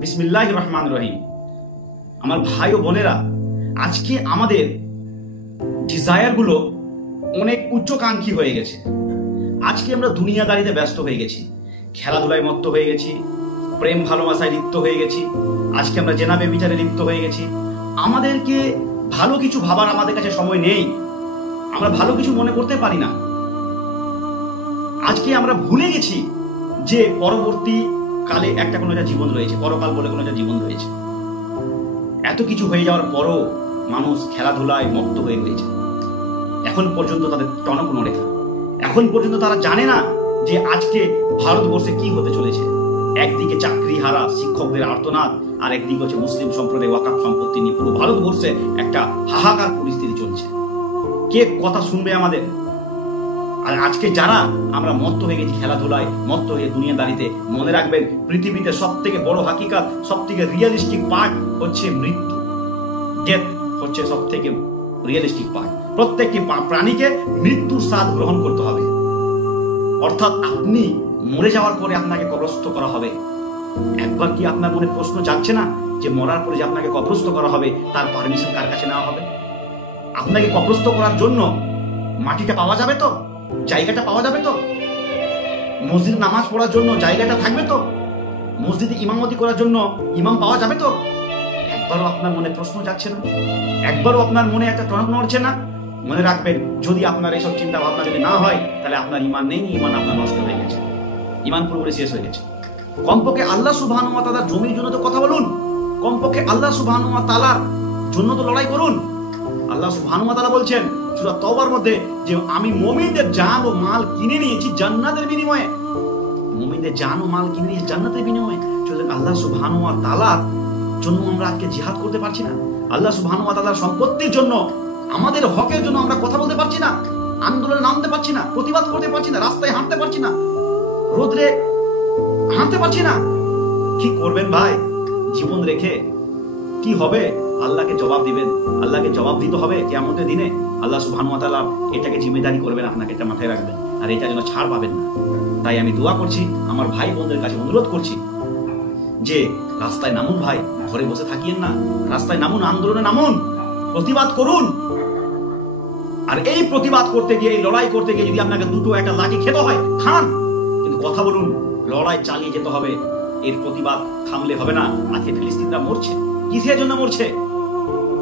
বিসমিল্লাহির রহমানির রহিম। আমার ভাই ও বোনেরা, আজকে আমাদের ডিজায়ারগুলো অনেক উচ্চাকাঙ্ক্ষী হয়ে গেছে। আজকে আমরা দুনিয়াদারিতে ব্যস্ত হয়ে গেছি, খেলাধুলায় মত্ত হয়ে গেছি, প্রেম ভালোবাসায় লিপ্ত হয়ে গেছি, আজকে আমরা জেনা ব্যভিচারে লিপ্ত হয়ে গেছি। আমাদেরকে ভালো কিছু ভাবার আমাদের কাছে সময় নেই, আমরা ভালো কিছু মনে করতে পারি না। আজকে আমরা ভুলে গেছি যে পরবর্তী কালে একটা কোনো একটা জীবন রয়েছে, পরকাল বলে কোনো একটা জীবন রয়েছে। এত কিছু হয়ে যাওয়ার পরও মানুষ খেলাধুলায় মত্ত হয়ে রয়েছে। এখন পর্যন্ত তাদের টনক নড়ে না, এখন পর্যন্ত তারা জানে না যে আজকে ভারতবর্ষে কি হতে চলেছে। একদিকে চাকরি হারা শিক্ষকদের আর্তনাদ, আর একদিকে হচ্ছে মুসলিম সম্প্রদায় ওয়াকাফ সম্পত্তি নিয়ে পুরো ভারতবর্ষে একটা হাহাকার পরিস্থিতি চলছে। কে কথা শুনবে আমাদের? আর আজকে যারা আমরা মত্ত হয়ে গেছি খেলাধুলায়, মত্ত হয়ে দুনিয়াদারিতে, মনে রাখবেন পৃথিবীতে সব থেকে বড় হাকিকাত, সব থেকে রিয়েলিস্টিক পার্ট হচ্ছে মৃত্যু। ডেথ হচ্ছে সব থেকে রিয়েলিস্টিক পার্ট। প্রত্যেকটি প্রাণীকে মৃত্যুর স্বাদ গ্রহণ করতে হবে। অর্থাৎ আপনি মরে যাওয়ার পরে আপনাকে কবরস্থ করা হবে। একবার কি আপনার মনে প্রশ্ন যাচ্ছে না যে মরার পরে যে আপনাকে কবরস্থ করা হবে তার পারমিশন কার কাছে নেওয়া হবে? আপনাকে কবরস্থ করার জন্য মাটিটা পাওয়া যাবে তো, জায়গাটা পাওয়া যাবে তো, মসজিদ নামাজ পড়ার জন্য জায়গাটা থাকবে তো, মসজিদে ইমামতি করার জন্য ইমাম পাওয়া যাবে তো? একবারও আপনার মনে প্রশ্ন যাচ্ছে না? একবারও আপনার মনে একটা টনক নড়ছে না? মনে রাখবেন, যদি আপনার এইসব চিন্তা ভাবনা যদি না হয় তাহলে আপনার ইমান নেই, ইমান আপনার নষ্ট হয়ে গেছে, ইমান পুরোপুরি শেষ হয়ে গেছে। কমপক্ষে আল্লাহ সুবহানাহু ওয়া তাআলার জমির জন্য তো কথা বলুন, কমপক্ষে আল্লাহ সুবহানাহু ওয়া তাআলার জন্য তো লড়াই করুন। আল্লাহ সুবহানাহু ওয়া তাআলা বলছেন সূরা তওবার মধ্যে যে আমি মুমিনদের জান ও মাল কিনে নিয়েছি জান্নাতের বিনিময়ে। মুমিনদের জান ও মাল কিনে নিয়েছি জান্নাতের বিনিময়ে। চলুন আল্লাহ সুবহানাহু ওয়া তাআলার জন্য আমরা আজকে জিহাদ করতে পারছি না? আল্লাহ সুবহানাহু ওয়া তাআলার সম্পত্তির জন্য, আমাদের হকের জন্য আমরা কথা বলতে পারছি না, আন্দোলনে নামতে পারছি না, প্রতিবাদ করতে পারছি না, রাস্তায় হাঁটতে পারছি না, রোদরে হাঁটতে পারছি না। কি করবেন ভাই? জীবন রেখে কি হবে? আল্লাহকে জবাব দিবেন, আল্লাহকে জবাব দিতে হবে কিয়ামতের দিনে। আল্লাহ সুবহানাহু ওয়া তাআলা এটাকে জিম্মেদারি করবেন আপনাকে, এটা মাথায় রাখবেন, আর এটা যেন ছাড় পাবেন না। তাই আমি দোয়া করছি, আমার ভাই বোনদের কাছে অনুরোধ করছি যে রাস্তায় নামুন ভাই, ঘরে বসে থাকিয়েন না, রাস্তায় নামুন, আন্দোলনে নামুন, প্রতিবাদ করুন। আর এই প্রতিবাদ করতে গিয়ে, এই লড়াই করতে গিয়ে যদি আপনাকে দুটো একটা লাঠি খেতে হয় খান, কিন্তু কথা বলুন, লড়াই চালিয়ে যেতে হবে। এর প্রতিবাদ থামলে হবে না। আজকে ফিলিস্তিনরা মরছে, কিসের জন্য মরছে?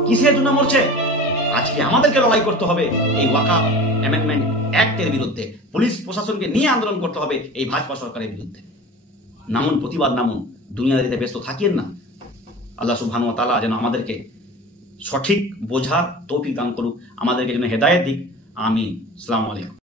কিসের জন্য মরছে? আজকে আমাদেরকে লড়াই করতে হবে এই ওয়াকাফ অ্যামেন্ডমেন্ট অ্যাক্টের বিরুদ্ধে। পুলিশ প্রশাসনকে নিয়ে আন্দোলন করতে হবে এই ভাজপা সরকারের বিরুদ্ধে। নামুন, প্রতিবাদ নামুন, দুনিয়াদারিতে ব্যস্ত থাকিয়েন না। আল্লাহ সুবহানাহু ওয়া তাআলা যেন আমাদেরকে সঠিক বোঝার তৌফিক দান করুক, আমাদেরকে যেন হেদায়েত দিক। আমিন। আসসালামু আলাইকুম।